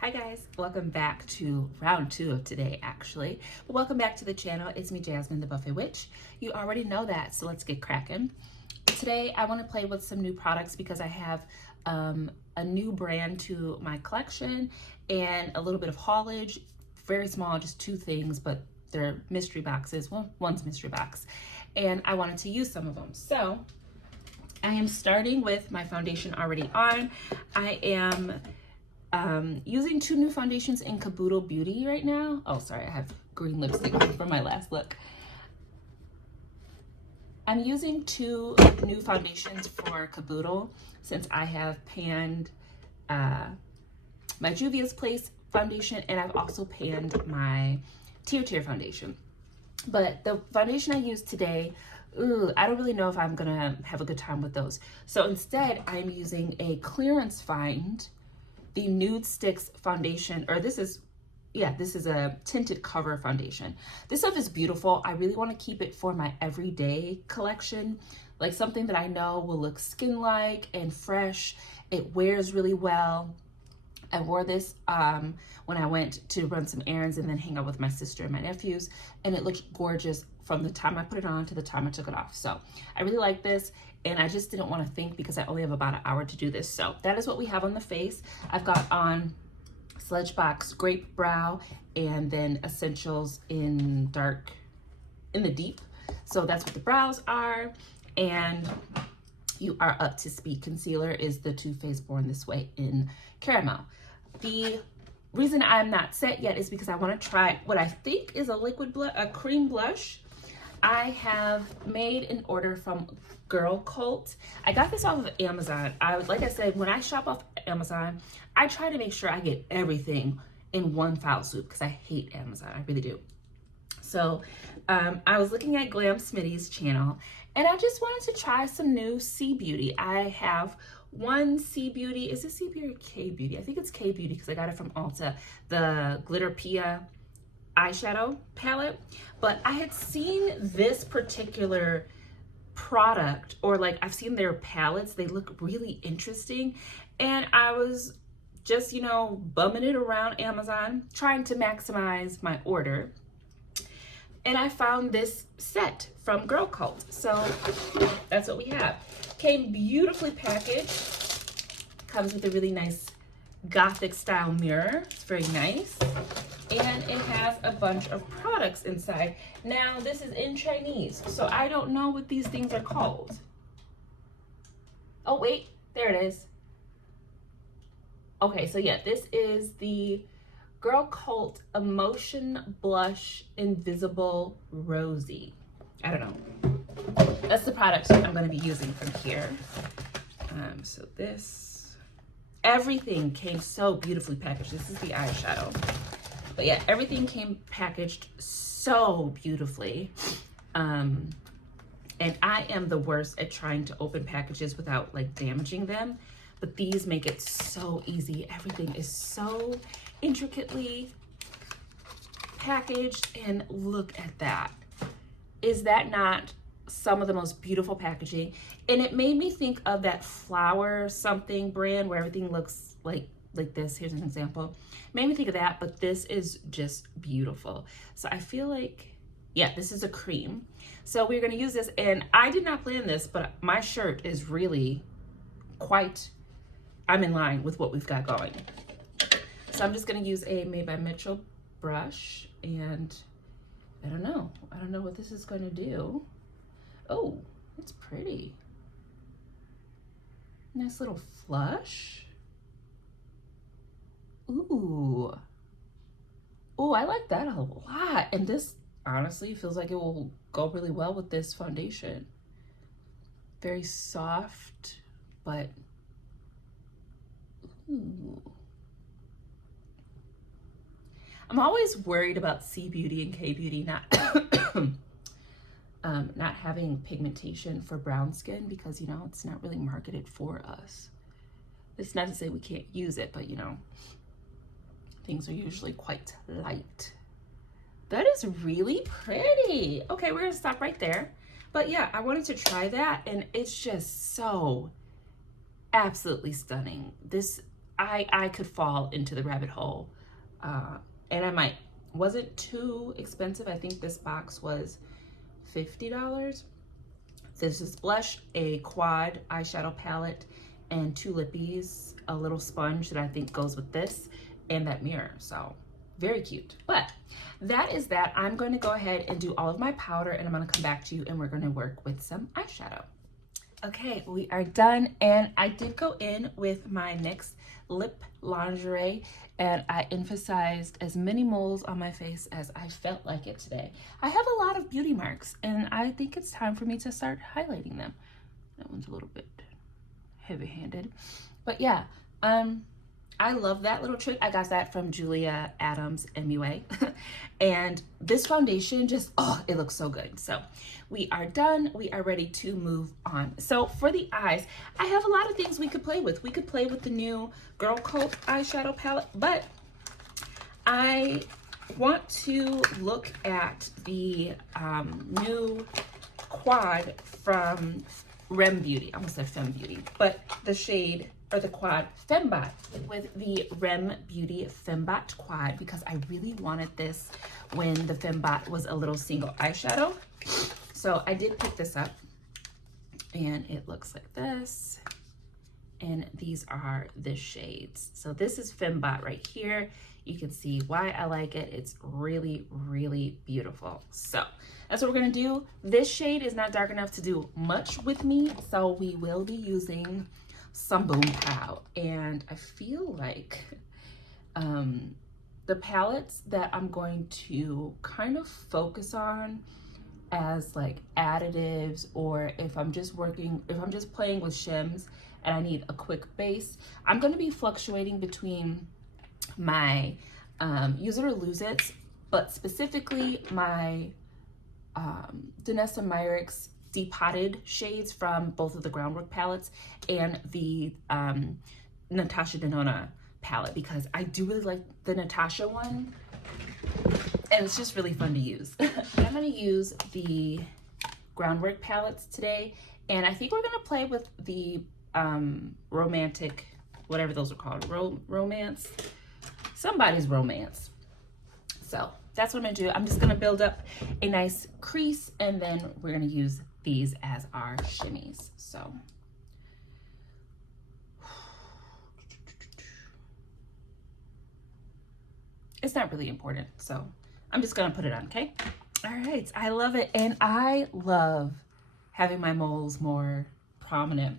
Hi guys, welcome back to round 2 of today actually. But welcome back to the channel. It's me, Jasmine the Buffet Witch. You already know that, so let's get cracking. Today I want to play with some new products because I have a new brand to my collection and a little bit of haulage. Very small, just 2 things, but they're mystery boxes. Well, one's mystery box. And I wanted to use some of them. So I am starting with my foundation already on. I am using 2 new foundations in Caboodle Beauty right now. Oh, sorry, I have green lipstick on from my last look. I'm using 2 new foundations for Caboodle since I have panned my Juvia's Place foundation, and I've also panned my Tear foundation. But the foundation I use today, I don't really know if I'm gonna have a good time with those. So instead, I'm using a clearance find, the Nude Sticks foundation, or this is a tinted cover foundation. This stuff is beautiful. I really want to keep it for my everyday collection, like something that I know will look skin-like and fresh. It wears really well. I wore this when I went to run some errands and then hang out with my sister and my nephews, and it looked gorgeous from the time I put it on to the time I took it off. So I really like this, and I just didn't want to think because I only have about an hour to do this. So that is what we have on the face. I've got on Sledgebox Grape Brow and then Essentials in the deep. So that's what the brows are. And You Are Up to Speed concealer is the Too Faced Born This Way in Caramel. The reason I'm not set yet is because I want to try what I think is a cream blush. I have made an order from Girlcult. I got this off of Amazon. Like I said, when I shop off Amazon, I try to make sure I get everything in one foul swoop because I hate Amazon. I really do. So I was looking at Glam Smitty's channel, and I just wanted to try some new C Beauty. I have one C Beauty. Is it C Beauty or K Beauty? I think it's K Beauty because I got it from Ulta. The Glitter Pia eyeshadow palette. But I had seen this particular product, or like I've seen their palettes. They look really interesting. And I was just, bumming it around Amazon, trying to maximize my order. And I found this set from Girlcult. So that's what we have. Came beautifully packaged. Comes with a really nice gothic style mirror. It's very nice. And it has a bunch of products inside. Now this is in Chinese, so I don't know what these things are called. Oh wait, there it is. Okay, so yeah, this is the Girlcult Emotion Blush Invisible Rosy. I don't know. That's the product I'm going to be using from here. So everything came so beautifully packaged. This is the eyeshadow. But yeah, everything came packaged so beautifully. And I am the worst at trying to open packages without like damaging them. But these make it so easy. Everything is so intricately packaged, and look at that. Is that not some of the most beautiful packaging? And it made me think of that Flower something brand where everything looks like this. Here's an example. Made me think of that, but this is just beautiful. So I feel like, yeah, this is a cream. So we're gonna use this, and I did not plan this, but my shirt is really I'm in line with what we've got going. So I'm just gonna use a Made by Mitchell brush, and I don't know what this is gonna do. Oh, it's pretty. Nice little flush. Ooh. Oh, I like that a lot. And this honestly feels like it will go really well with this foundation. Very soft, but ooh. I'm always worried about C Beauty and K Beauty not having pigmentation for brown skin because, it's not really marketed for us. It's not to say we can't use it, but, things are usually quite light. That is really pretty. Okay, we're gonna stop right there. But yeah, I wanted to try that, and it's just so absolutely stunning. This I could fall into the rabbit hole. And I might, wasn't too expensive. I think this box was $50. This is blush, a quad eyeshadow palette, and 2 lippies, a little sponge that I think goes with this, and that mirror. So very cute. But that is that. I'm going to go ahead and do all of my powder, and I'm going to come back to you and we're going to work with some eyeshadow. Okay, we are done, and I did go in with my NYX Lip Lingerie, and I emphasized as many moles on my face as I felt like it today. I have a lot of beauty marks, and I think it's time for me to start highlighting them. That one's a little bit heavy-handed, but yeah, I love that little trick. I got that from Julia Adams MUA. And this foundation just, oh, it looks so good. So we are done. We are ready to move on. So for the eyes, I have a lot of things we could play with. We could play with the new Girlcult eyeshadow palette, but I want to look at the new quad from R.E.M Beauty. I almost said Femme Beauty, but the shade, or the quad Fembot, with the R.E.M Beauty Fembot quad, because I really wanted this when the Fembot was a little single eyeshadow. So I did pick this up, and it looks like this, and these are the shades. So this is Fembot right here. You can see why I like it. It's really, really beautiful. So that's what we're gonna do. This shade is not dark enough to do much with me, so we will be using some Boom Pow. And I feel like the palettes that I'm going to kind of focus on as like additives, or if I'm just playing with shims and I need a quick base, I'm going to be fluctuating between my use it or lose it, but specifically my Danessa Myricks depotted shades from both of the Groundwork palettes and the Natasha Denona palette, because I do really like the Natasha one and it's just really fun to use. I'm going to use the Groundwork palettes today, and I think we're going to play with the romantic, whatever those are called, romance, somebody's romance. So that's what I'm going to do. I'm just going to build up a nice crease, and then we're going to use these as our shimmies. So it's not really important, so I'm just gonna put it on, okay? All right, I love it, and I love having my moles more prominent.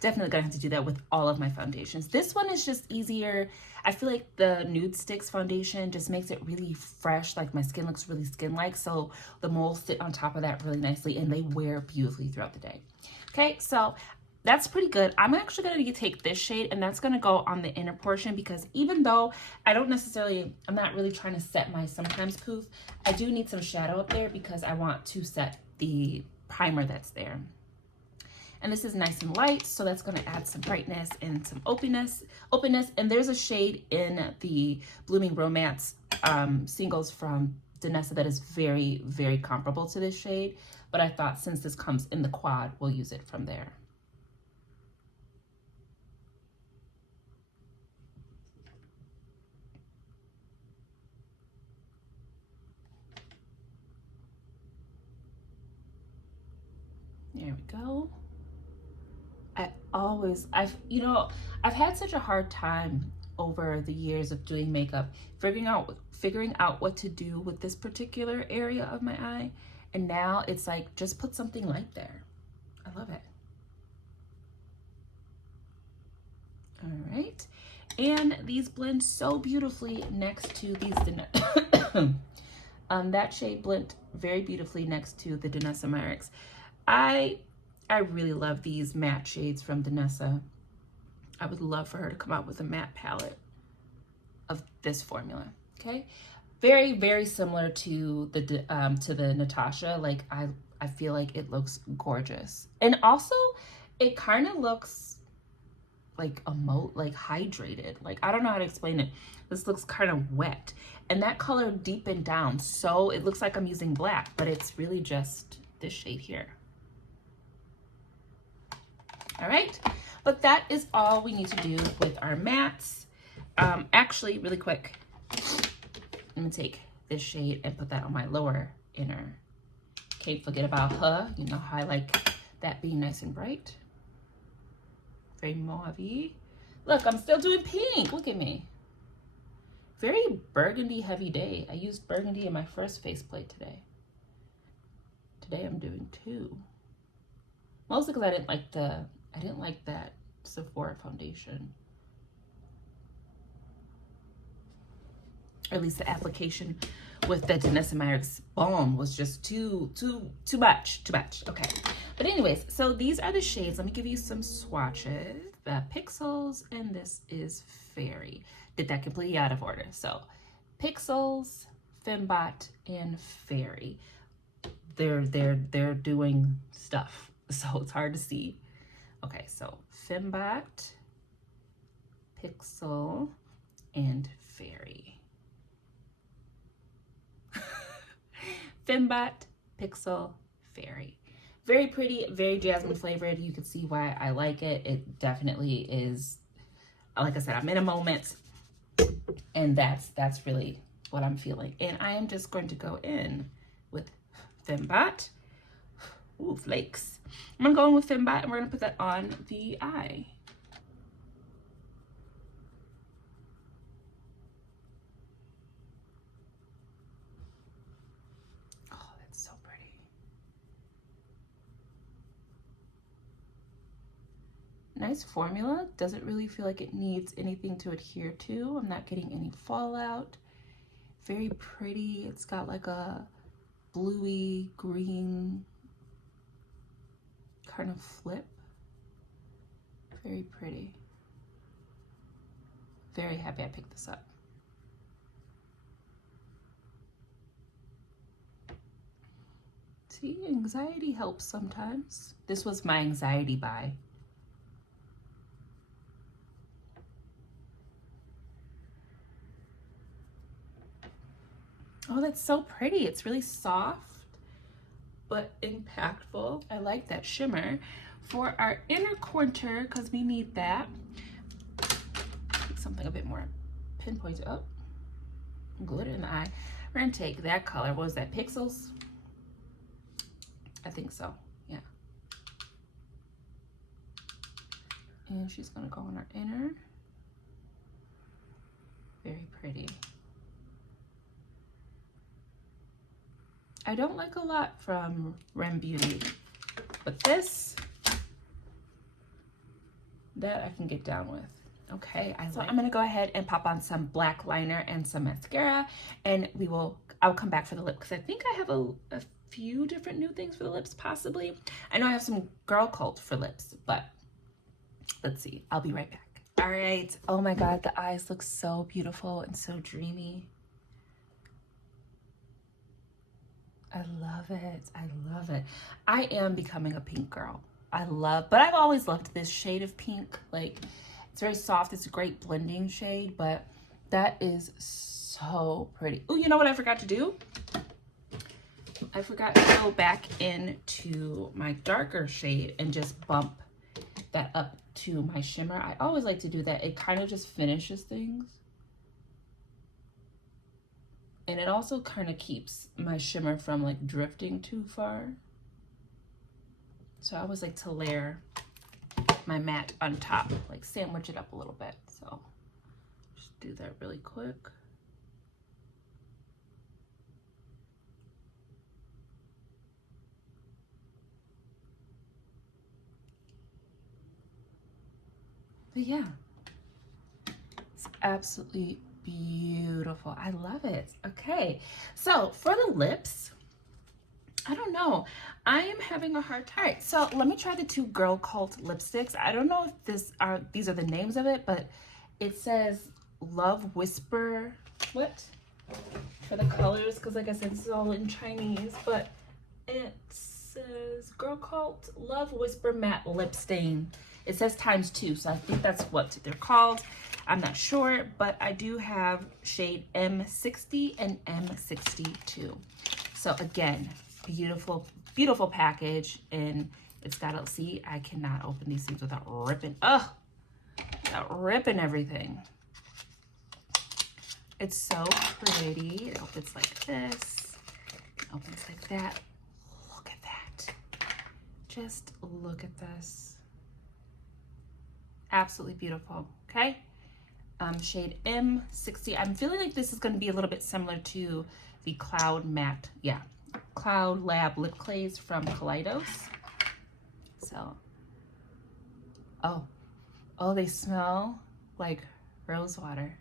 Definitely gonna have to do that with all of my foundations. This one is just easier. I feel like the Nude Sticks foundation just makes it really fresh, like my skin looks really skin-like, so the moles sit on top of that really nicely, and they wear beautifully throughout the day. Okay, so that's pretty good. I'm actually going to take this shade, and that's going to go on the inner portion, because even though I'm not really trying to set my sometimes poof, I do need some shadow up there because I want to set the primer that's there. And this is nice and light, so that's going to add some brightness and some openness. And there's a shade in the Blooming Romance singles from Danessa that is very, very comparable to this shade. But I thought since this comes in the quad, we'll use it from there. There we go. I've had such a hard time over the years of doing makeup, figuring out what to do with this particular area of my eye. And now it's like, just put something light there. I love it. All right. And these blend so beautifully next to these, that shade blend very beautifully next to the Danessa Myricks. I really love these matte shades from Danessa. I would love for her to come out with a matte palette of this formula, okay? Very, very similar to the Natasha. Like, I feel like it looks gorgeous. And also, it kind of looks like hydrated. Like, I don't know how to explain it. This looks kind of wet. And that color deepened down, so it looks like I'm using black, but it's really just this shade here. All right, but that is all we need to do with our mattes. Actually, really quick, I'm gonna take this shade and put that on my lower inner. Can't forget about her. You know how I like that being nice and bright. Very mauve-y. Look, I'm still doing pink. Look at me. Very burgundy heavy day. I used burgundy in my first faceplate today. Today I'm doing 2. Mostly because I didn't like that Sephora foundation. Or at least the application with the Danessa Meyer's balm was just too much. Okay. But anyways, so these are the shades. Let me give you some swatches. The Pixels, and this is Fairy. Did that completely out of order. So Pixels, Fembot, and Fairy. They're doing stuff. So it's hard to see. Okay, so Fembot, Pixel, and Fairy. Fembot, Pixel, Fairy. Very pretty, very jasmine flavored. You can see why I like it. It definitely is, like I said, I'm in a moment, and that's really what I'm feeling. And I am just going to go in with Fembot. Ooh, flakes. I'm gonna go in with Fembot, and we're gonna put that on the eye. Nice formula. Doesn't really feel like it needs anything to adhere to. I'm not getting any fallout. Very pretty. It's got like a bluey green kind of flip. Very pretty. Very happy I picked this up. See, anxiety helps sometimes. This was my anxiety buy. Oh, that's so pretty. It's really soft, but impactful. I like that shimmer. For our inner corner, because we need that, take something a bit more pinpointed up. Glitter in the eye. We're gonna take that color. What was that, Pixels? I think so, yeah. And she's gonna go on our inner. Very pretty. I don't like a lot from R.E.M Beauty, but this, that I can get down with. Okay, so I'm gonna go ahead and pop on some black liner and some mascara, and I'll come back for the lip, because I think I have a few different new things for the lips, possibly. I know I have some Girlcult for lips, but let's see. I'll be right back. All right. Oh my God, the eyes look so beautiful and so dreamy. I love it. I love it. I am becoming a pink girl. But I've always loved this shade of pink. Like, it's very soft. It's a great blending shade, but that is so pretty. Oh, you know what I forgot to do? I forgot to go back into my darker shade and just bump that up to my shimmer. I always like to do that. It kind of just finishes things. And it also kind of keeps my shimmer from like drifting too far. So I always like to layer my matte on top, like sandwich it up a little bit. So just do that really quick. But yeah, it's absolutely beautiful. I love it. Okay, so for the lips, I don't know. I am having a hard time. All right, so let me try the 2 Girlcult lipsticks. I don't know if these are the names of it, but it says Love Whisper. What? For the colors, because like I said, this is all in Chinese, but it says Girlcult Love Whisper Matte Lip Stain. It says ×2, so I think that's what they're called. I'm not sure, but I do have shade M60 and M62. So again, beautiful, beautiful package. And it's got to, see, I cannot open these things without ripping, without ripping everything. It's so pretty. It opens like this. It opens like that. Look at that. Just look at this. Absolutely beautiful, okay? Shade M60. I'm feeling like this is going to be a little bit similar to the Cloud Matte, Cloud Lab Lip Clays from Kaleidos. So, oh, they smell like rose water.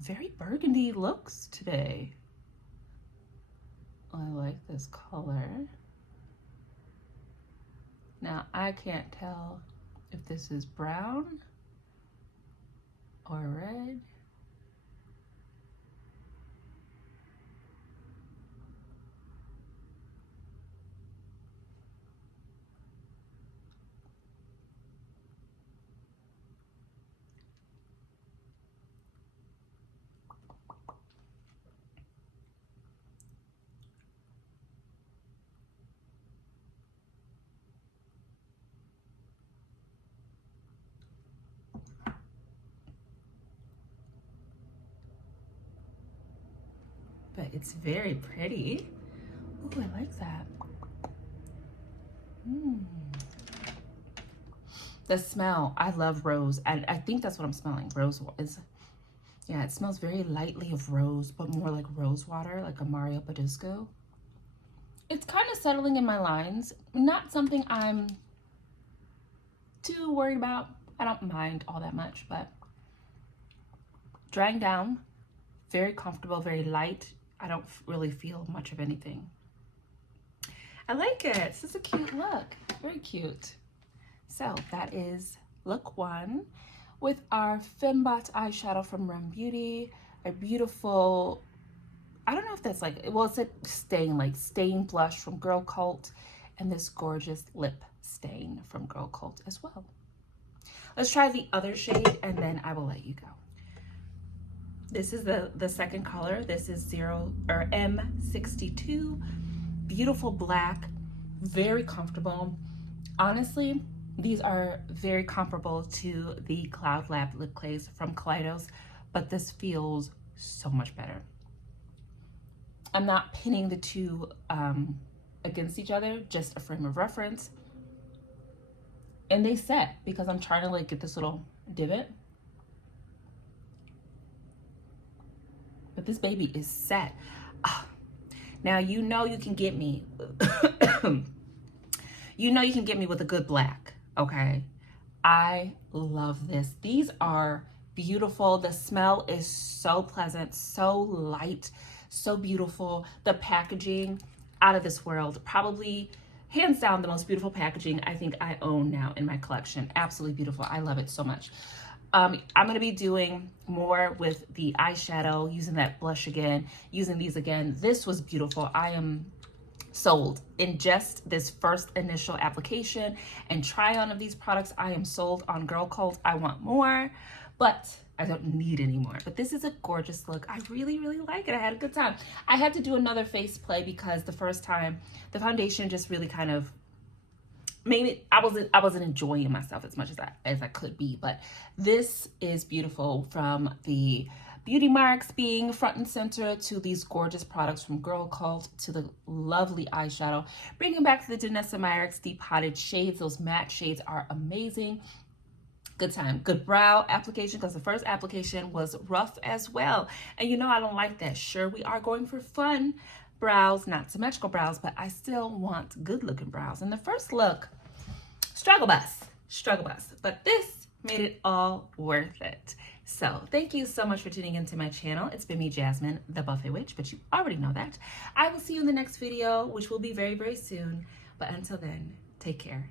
Very burgundy looks today. I like this color. Now, I can't tell if this is brown or red. But it's very pretty. Ooh, I like that. The smell, I love rose. I think that's what I'm smelling. Rose is, yeah, it smells very lightly of rose, but more like rose water, like a Mario Badescu. It's kind of settling in my lines. Not something I'm too worried about. I don't mind all that much, but drying down, very comfortable, very light. I don't really feel much of anything. I like it. This is a cute look. Very cute. So that is look 1 with our Fembot eyeshadow from R.E.M Beauty. A beautiful, I don't know if that's like, well, it's a stain blush from Girlcult, and this gorgeous lip stain from Girlcult as well. Let's try the other shade and then I will let you go. This is the second color. This is M62. Beautiful black, very comfortable. Honestly, these are very comparable to the Cloud Lab Lip Clays from Kaleidos, but this feels so much better. I'm not pinning the two against each other, just a frame of reference. And they set because I'm trying to like get this little divot. But this baby is set. Now, you know you can get me. You know you can get me with a good black, okay? I love this. These are beautiful. The smell is so pleasant, so light, so beautiful. The packaging, out of this world. Probably, hands down, the most beautiful packaging I think I own now in my collection. Absolutely beautiful. I love it so much. I'm going to be doing more with the eyeshadow, using that blush again, using these again. This was beautiful. I am sold in just this first initial application and try on of these products. I am sold on Girlcult. I want more, but I don't need any more. But this is a gorgeous look. I really, really like it. I had a good time. I had to do another face play because the first time the foundation just really kind of maybe I wasn't enjoying myself as much as I could be. But this is beautiful, from the beauty marks being front and center to these gorgeous products from Girlcult to the lovely eyeshadow. Bringing back to the Danessa Myricks Deep Potted shades. Those matte shades are amazing. Good time. Good brow application, because the first application was rough as well. And you know I don't like that. Sure, we are going for fun brows, not symmetrical brows, but I still want good looking brows. And the first look, struggle bus. But this made it all worth it. So thank you so much for tuning into my channel. It's been me, Jasmine, the Buffet Witch, but you already know that. I will see you in the next video, which will be very, very soon. But until then, take care.